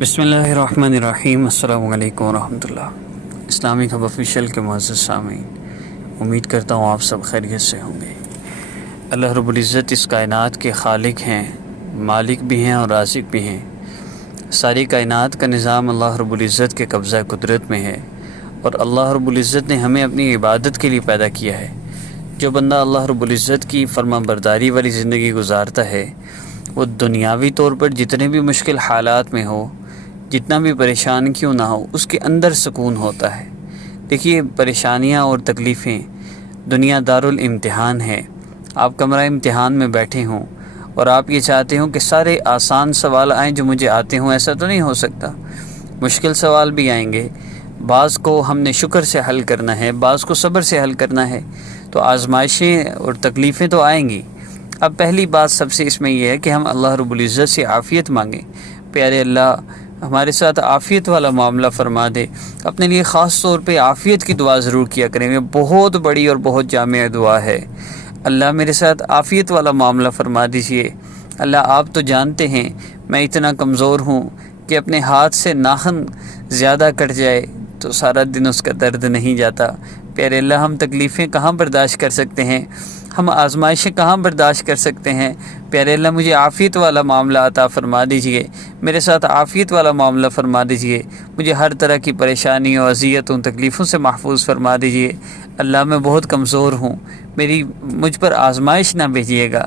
بسم اللہ الرحمن الرحیم۔ السلام علیکم ورحمۃ اللہ۔ اسلامک ہب آفیشیل کے معزز سامعین، امید کرتا ہوں آپ سب خیریت سے ہوں گے۔ اللہ رب العزت اس کائنات کے خالق ہیں، مالک بھی ہیں اور رازق بھی ہیں۔ ساری کائنات کا نظام اللہ رب العزت کے قبضہ قدرت میں ہے، اور اللہ رب العزت نے ہمیں اپنی عبادت کے لیے پیدا کیا ہے۔ جو بندہ اللہ رب العزت کی فرما برداری والی زندگی گزارتا ہے، وہ دنیاوی طور پر جتنے بھی مشکل حالات میں ہو، جتنا بھی پریشان کیوں نہ ہو، اس کے اندر سکون ہوتا ہے۔ دیکھیے، پریشانیاں اور تکلیفیں، دنیا دارالامتحان ہے۔ آپ کمرہ امتحان میں بیٹھے ہوں اور آپ یہ چاہتے ہوں کہ سارے آسان سوال آئیں جو مجھے آتے ہوں، ایسا تو نہیں ہو سکتا۔ مشکل سوال بھی آئیں گے، بعض کو ہم نے شکر سے حل کرنا ہے، بعض کو صبر سے حل کرنا ہے۔ تو آزمائشیں اور تکلیفیں تو آئیں گی۔ اب پہلی بات سب سے اس میں یہ ہے کہ ہم اللہ رب العزت سے عافیت مانگیں۔ پیارے اللہ ہمارے ساتھ عافیت والا معاملہ فرما دے۔ اپنے لیے خاص طور پہ عافیت کی دعا ضرور کیا کریں، یہ بہت بڑی اور بہت جامع دعا ہے۔ اللہ میرے ساتھ عافیت والا معاملہ فرما دیجئے۔ اللہ آپ تو جانتے ہیں میں اتنا کمزور ہوں کہ اپنے ہاتھ سے ناخن زیادہ کٹ جائے تو سارا دن اس کا درد نہیں جاتا۔ پیارے اللہ ہم تکلیفیں کہاں برداشت کر سکتے ہیں، ہم آزمائشیں کہاں برداشت کر سکتے ہیں۔ پیارے اللہ مجھے عافیت والا معاملہ عطا فرما دیجئے، میرے ساتھ عافیت والا معاملہ فرما دیجئے، مجھے ہر طرح کی پریشانیوں، اذیتوں، تکلیفوں سے محفوظ فرما دیجئے۔ اللہ میں بہت کمزور ہوں، مجھ پر آزمائش نہ بھیجیے گا۔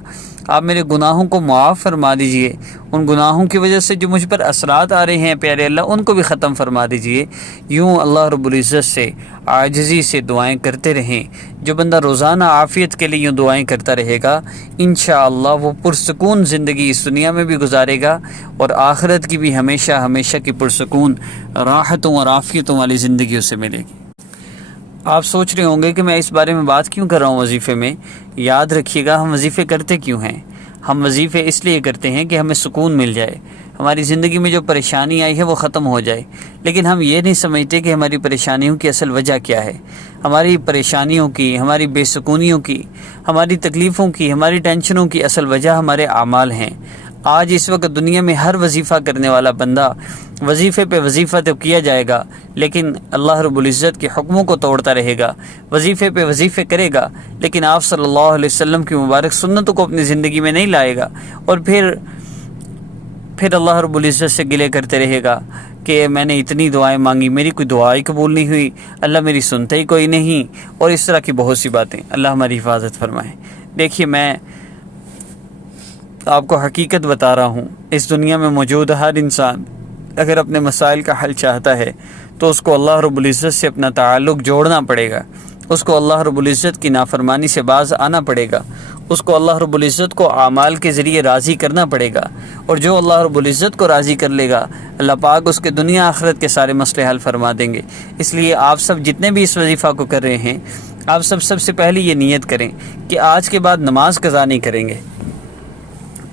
آپ میرے گناہوں کو معاف فرما دیجئے، ان گناہوں کی وجہ سے جو مجھ پر اثرات آ رہے ہیں پیارے اللہ ان کو بھی ختم فرما دیجئے۔ یوں اللہ رب العزت سے عاجزی سے دعائیں کرتے رہیں۔ جو بندہ روزانہ عافیت کے لیے یوں دعائیں کرتا رہے گا، انشاءاللہ وہ پرسکون زندگی اس دنیا میں بھی گزارے گا، اور آخرت کی بھی ہمیشہ ہمیشہ کی پرسکون راحتوں اور عافیتوں والی زندگی اسے ملے گی۔ آپ سوچ رہے ہوں گے کہ میں اس بارے میں بات کیوں کر رہا ہوں وظیفے میں۔ یاد رکھیے گا، ہم وظیفے کرتے کیوں ہیں؟ ہم وظیفے اس لیے کرتے ہیں کہ ہمیں سکون مل جائے، ہماری زندگی میں جو پریشانی آئی ہے وہ ختم ہو جائے۔ لیکن ہم یہ نہیں سمجھتے کہ ہماری پریشانیوں کی اصل وجہ کیا ہے۔ ہماری پریشانیوں کی، ہماری بے سکونیوں کی، ہماری تکلیفوں کی، ہماری ٹینشنوں کی اصل وجہ ہمارے اعمال ہیں۔ آج اس وقت دنیا میں ہر وظیفہ کرنے والا بندہ وظیفے پہ وظیفہ تو کیا جائے گا، لیکن اللہ رب العزت کے حکموں کو توڑتا رہے گا۔ وظیفے پہ وظیفے کرے گا، لیکن آپ صلی اللہ علیہ وسلم کی مبارک سنتوں کو اپنی زندگی میں نہیں لائے گا، اور پھر اللہ رب العزت سے گلے کرتے رہے گا کہ میں نے اتنی دعائیں مانگی، میری کوئی دعا ہی قبول نہیں ہوئی، اللہ میری سنتا ہی کوئی نہیں، اور اس طرح کی بہت سی باتیں۔ اللہ ہماری حفاظت فرمائے۔ دیکھیے، میں آپ کو حقیقت بتا رہا ہوں، اس دنیا میں موجود ہر انسان اگر اپنے مسائل کا حل چاہتا ہے تو اس کو اللہ رب العزت سے اپنا تعلق جوڑنا پڑے گا، اس کو اللہ رب العزت کی نافرمانی سے باز آنا پڑے گا، اس کو اللہ رب العزت کو اعمال کے ذریعے راضی کرنا پڑے گا، اور جو اللہ رب العزت کو راضی کر لے گا، اللہ پاک اس کے دنیا آخرت کے سارے مسئلے حل فرما دیں گے۔ اس لیے آپ سب جتنے بھی اس وظیفہ کو کر رہے ہیں، آپ سب سے پہلے یہ نیت کریں کہ آج کے بعد نماز قضا نہیں کریں گے۔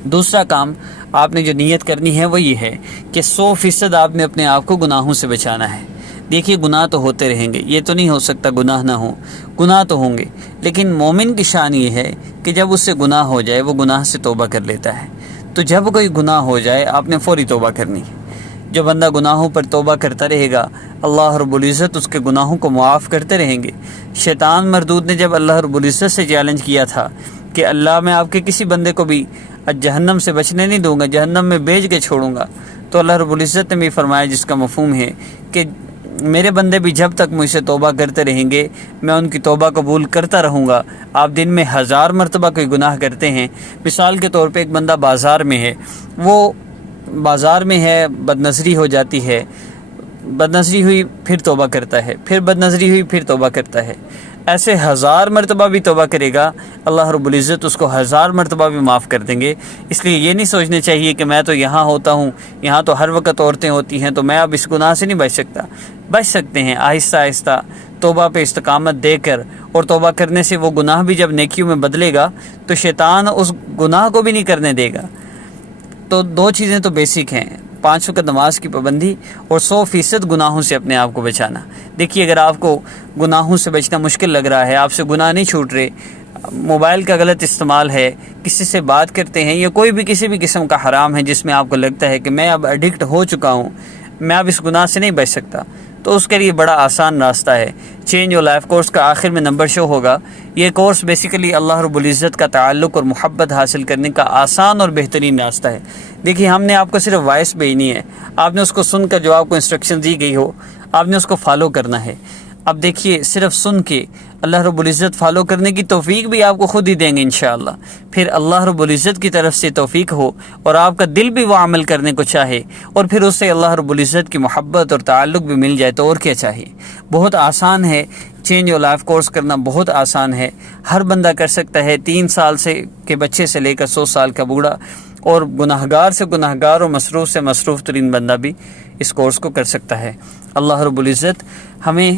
دوسرا کام آپ نے جو نیت کرنی ہے وہ یہ ہے کہ 100% آپ نے اپنے آپ کو گناہوں سے بچانا ہے۔ دیکھیے، گناہ تو ہوتے رہیں گے، یہ تو نہیں ہو سکتا گناہ نہ ہو، گناہ تو ہوں گے، لیکن مومن کی شان یہ ہے کہ جب اس سے گناہ ہو جائے وہ گناہ سے توبہ کر لیتا ہے۔ تو جب کوئی گناہ ہو جائے آپ نے فوری توبہ کرنی ہے۔ جو بندہ گناہوں پر توبہ کرتا رہے گا، اللہ رب العزت اس کے گناہوں کو معاف کرتے رہیں گے۔ شیطان مردود نے جب اللہ رب العزت سے چیلنج کیا تھا کہ اللہ میں آپ کے کسی بندے کو بھی جہنم سے بچنے نہیں دوں گا، جہنم میں بیچ کے چھوڑوں گا، تو اللہ رب العزت نے بھی فرمایا، جس کا مفہوم ہے کہ میرے بندے بھی جب تک مجھ سے توبہ کرتے رہیں گے میں ان کی توبہ قبول کرتا رہوں گا۔ آپ دن میں 1000 مرتبہ کوئی گناہ کرتے ہیں، مثال کے طور پہ ایک بندہ بازار میں ہے، وہ بازار میں ہے، بد نظری ہو جاتی ہے، بد نظری ہوئی پھر توبہ کرتا ہے، پھر بد نظری ہوئی پھر توبہ کرتا ہے، ایسے 1000 مرتبہ بھی توبہ کرے گا، اللہ رب العزت اس کو 1000 مرتبہ بھی معاف کر دیں گے۔ اس لیے یہ نہیں سوچنا چاہیے کہ میں تو یہاں ہوتا ہوں، یہاں تو ہر وقت عورتیں ہوتی ہیں تو میں اب اس گناہ سے نہیں بچ سکتا۔ بچ سکتے ہیں، آہستہ آہستہ توبہ پہ استقامت دے کر، اور توبہ کرنے سے وہ گناہ بھی جب نیکیوں میں بدلے گا تو شیطان اس گناہ کو بھی نہیں کرنے دے گا۔ تو 2 چیزیں تو بیسک ہیں، 5 وقت نماز کی پابندی اور 100% گناہوں سے اپنے آپ کو بچانا۔ دیکھیے، اگر آپ کو گناہوں سے بچنا مشکل لگ رہا ہے، آپ سے گناہ نہیں چھوٹ رہے، موبائل کا غلط استعمال ہے، کسی سے بات کرتے ہیں، یا کوئی بھی کسی بھی قسم کا حرام ہے جس میں آپ کو لگتا ہے کہ میں اب ایڈکٹ ہو چکا ہوں، میں اب اس گناہ سے نہیں بچ سکتا، تو اس کے لیے بڑا آسان راستہ ہے۔ چینج یور لائف کورس کا آخر میں نمبر شو ہوگا۔ یہ کورس بیسیکلی اللہ رب العزت کا تعلق اور محبت حاصل کرنے کا آسان اور بہترین راستہ ہے۔ دیکھیے، ہم نے آپ کو صرف وائس بھیجنی ہے، آپ نے اس کو سن کر جو آپ کو انسٹرکشن دی گئی ہو آپ نے اس کو فالو کرنا ہے۔ اب دیکھیے، صرف سن کے اللہ رب العزت فالو کرنے کی توفیق بھی آپ کو خود ہی دیں گے انشاءاللہ۔ پھر اللہ رب العزت کی طرف سے توفیق ہو اور آپ کا دل بھی وہ عمل کرنے کو چاہے، اور پھر اس سے اللہ رب العزت کی محبت اور تعلق بھی مل جائے، تو اور کیا چاہیے۔ بہت آسان ہے، چینج یور لائف کورس کرنا بہت آسان ہے، ہر بندہ کر سکتا ہے۔ 3 سال کے بچے سے لے کر 100 سال کا بوڑھا، اور گناہگار سے گناہگار اور مصروف سے مصروف ترین بندہ بھی اس کورس کو کر سکتا ہے۔ اللہ رب العزت ہمیں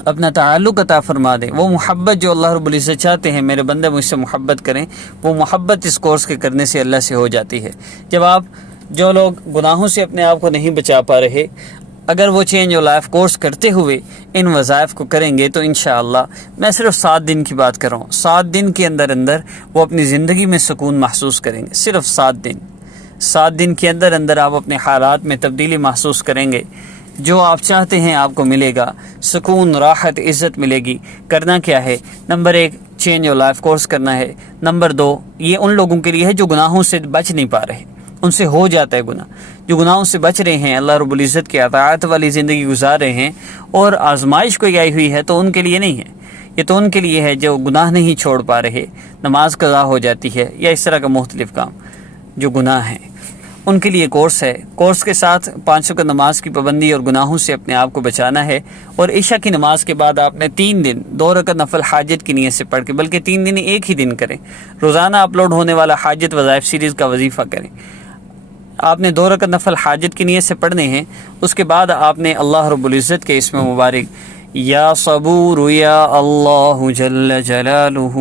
اپنا تعلق عطا فرما دے۔ وہ محبت جو اللہ رب العزت چاہتے ہیں میرے بندے مجھ سے محبت کریں، وہ محبت اس کورس کے کرنے سے اللہ سے ہو جاتی ہے۔ جب آپ جو لوگ گناہوں سے اپنے آپ کو نہیں بچا پا رہے، اگر وہ چینج یور لائف کورس کرتے ہوئے ان وظائف کو کریں گے تو انشاءاللہ، میں صرف 7 دن کی بات کر رہا ہوں، 7 دن کے اندر وہ اپنی زندگی میں سکون محسوس کریں گے۔ صرف 7 دن کے اندر آپ اپنے حالات میں تبدیلی محسوس کریں گے۔ جو آپ چاہتے ہیں آپ کو ملے گا، سکون، راحت، عزت ملے گی۔ کرنا کیا ہے؟ Number 1 change your life course کرنا ہے۔ نمبر 2 یہ ان لوگوں کے لیے ہے جو گناہوں سے بچ نہیں پا رہے، ان سے ہو جاتا ہے گناہ، جو گناہوں سے بچ رہے ہیں، اللہ رب العزت کی اطاعت والی زندگی گزار رہے ہیں اور آزمائش کوئی آئی ہوئی ہے، تو ان کے لیے نہیں ہے۔ یہ تو ان کے لیے ہے جو گناہ نہیں چھوڑ پا رہے، نماز قضا ہو جاتی ہے یا اس طرح کا مختلف کام جو گناہ ہیں، ان کے لیے کورس ہے۔ کورس کے ساتھ 5 وقت نماز کی پابندی اور گناہوں سے اپنے آپ کو بچانا ہے۔ اور عشاء کی نماز کے بعد آپ نے 3 دن 2 رکعت نفل حاجت کی نیت سے پڑھ کے، بلکہ 3 دن ایک ہی دن کریں، روزانہ اپلوڈ ہونے والا حاجت وظائف سیریز کا وظیفہ کریں۔ آپ نے 2 رکعت نفل حاجت کی نیت سے پڑھنے ہیں۔ اس کے بعد آپ نے اللہ رب العزت کے اسم مبارک یا صبور یا اللہ جل جلالہ،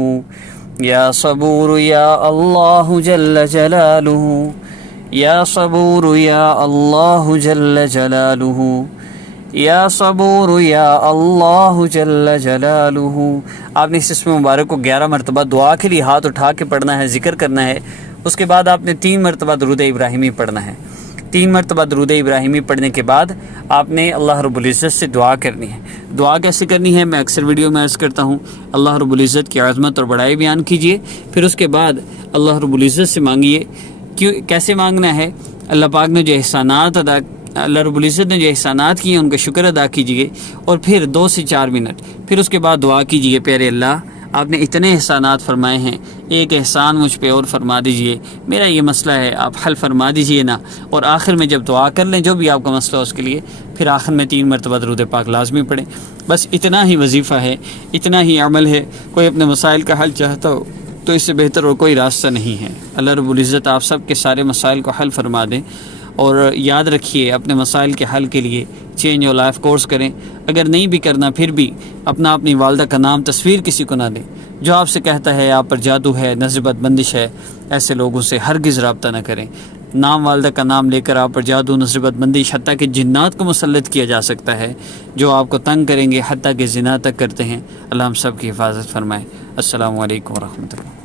یا صبور یا اللہ جل جلالہ، یا صبور یا اللہ جل جلالہ، یا صبور یا اللہ جل جلالہ۔ آپ نے اس اسم مبارک کو 11 مرتبہ دعا کے لیے ہاتھ اٹھا کے پڑھنا ہے، ذکر کرنا ہے۔ اس کے بعد آپ نے 3 مرتبہ درود ابراہیمی پڑھنا ہے۔ 3 مرتبہ درود ابراہیمی پڑھنے کے بعد آپ نے اللہ رب العزت سے دعا کرنی ہے۔ دعا کیسے کرنی ہے میں اکثر ویڈیو میں عرض کرتا ہوں۔ اللہ رب العزت کی عظمت اور بڑائی بیان کیجئے، پھر اس کے بعد اللہ رب العزت سے مانگیے۔ کیسے مانگنا ہے؟ اللہ پاک نے جو احسانات اللہ رب العزت نے جو احسانات کیے ان کا شکر ادا کیجئے، اور پھر 2 سے 4 منٹ پھر اس کے بعد دعا کیجئے، پیارے اللہ آپ نے اتنے احسانات فرمائے ہیں، ایک احسان مجھ پہ اور فرما دیجئے، میرا یہ مسئلہ ہے آپ حل فرما دیجئے نا۔ اور آخر میں جب دعا کر لیں جو بھی آپ کا مسئلہ ہو اس کے لیے، پھر آخر میں 3 مرتبہ درود پاک لازمی پڑھیں۔ بس اتنا ہی وظیفہ ہے، اتنا ہی عمل ہے۔ کوئی اپنے مسائل کا حل چاہتا ہو تو اس سے بہتر اور کوئی راستہ نہیں ہے۔ اللہ رب العزت آپ سب کے سارے مسائل کو حل فرما دیں، اور یاد رکھیے اپنے مسائل کے حل کے لیے چینج یور لائف کورس کریں۔ اگر نہیں بھی کرنا پھر بھی اپنی والدہ کا نام تصویر کسی کو نہ دیں۔ جو آپ سے کہتا ہے آپ پر جادو ہے، نظر بد بندش ہے، ایسے لوگوں سے ہرگز رابطہ نہ کریں۔ نام والدہ کا نام لے کر آپ پر جادو، نظر بد بندش، حتیٰ کہ جنات کو مسلط کیا جا سکتا ہے جو آپ کو تنگ کریں گے، حتیٰ کہ زنا تک کرتے ہیں۔ اللہ ہم سب کی حفاظت فرمائے۔ السلام علیکم ورحمۃ اللہ۔